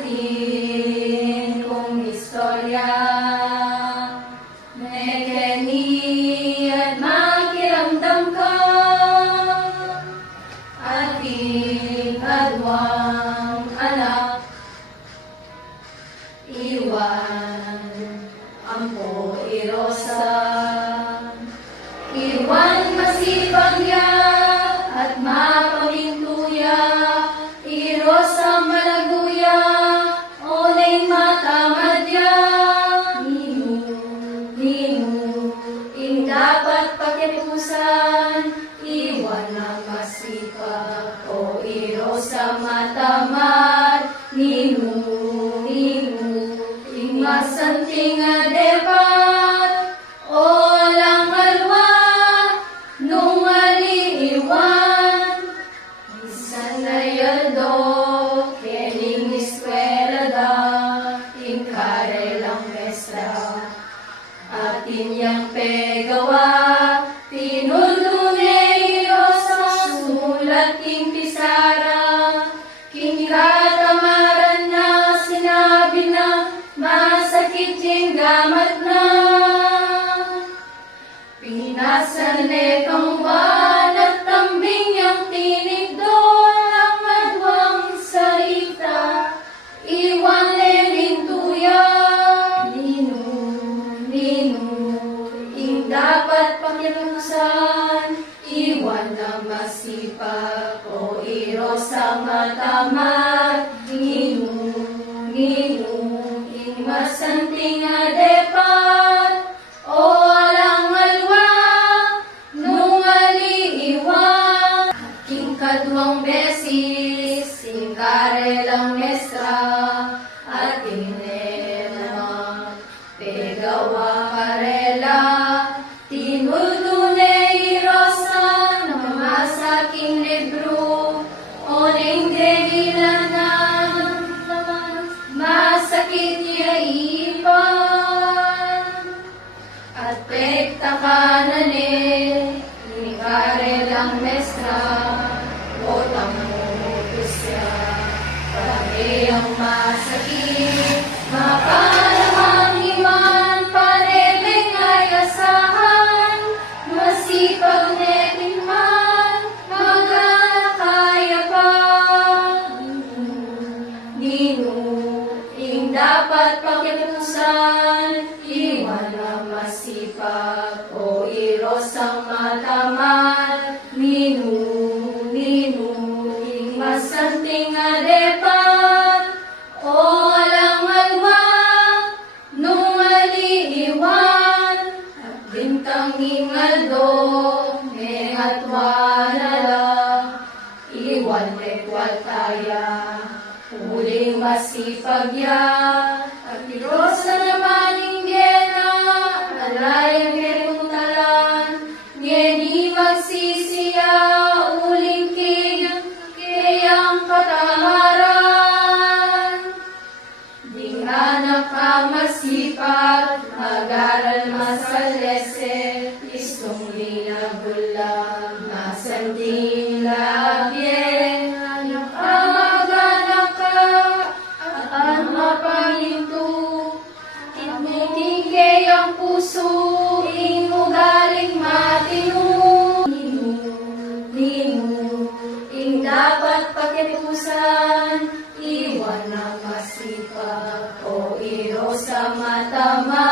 atin kong istorya. Mekeni at makiramdam ka, ating adwang anak. Iwan ang poirosa, iwan masipag ya at mapamintuya, irosa malaguya, onay matamadya. Nino, ing dapat pakipusan, iwan ang masipag o irosa matamad. Nino, ing masanting adepat, o lang alwa, nung aliiwan. Isan na yaldo, keling eskwela da, ing karelang mestra, atin yang pegawa, tinulunero sa sulat king pisara, king katamaran na sinabi na, masakit yung gamat na. Pinasan kang buwan at tambing yung tinig doon ang madwang salita, iwan lelintuya. Nino, ing dapat pakilusan, iwan na masipag o irosa matamad. Nino, ing masanting adepat, o alang alwa, nung aliiwan. Aking kadwang beses, ing karelang mestra, ating nenamang pegawa karela, tinulunay rosa, na mamasaking libro, oneng gregilan na, masakit niya ipan, at pekta ka na ni, inikarelang mestra, botang mutus siya, parang ang masakit, mapalamang iman, panebeng ay asahan, masipag netin man, magkakaya pa. Nino, ing dapat pakipusan, iwan ang masipag o irosang matamad. Nino, ing masanting adepat, o alang alwa, nung aliiwan. At bintang ingaldo, mengatwa na lang, iwan lekwal kaya, huling masipag ya, at irosa naman inggena, alayang keruntalan, ngeni magsisiya, uling kayang katamaran. Ding anak ka masipag, mag-aral masalese, istong linabulang, masanting labye, ang puso, ing ugaling matino. Nino, ing dapat pakipusan, iwan ang masipag o irosa matamad.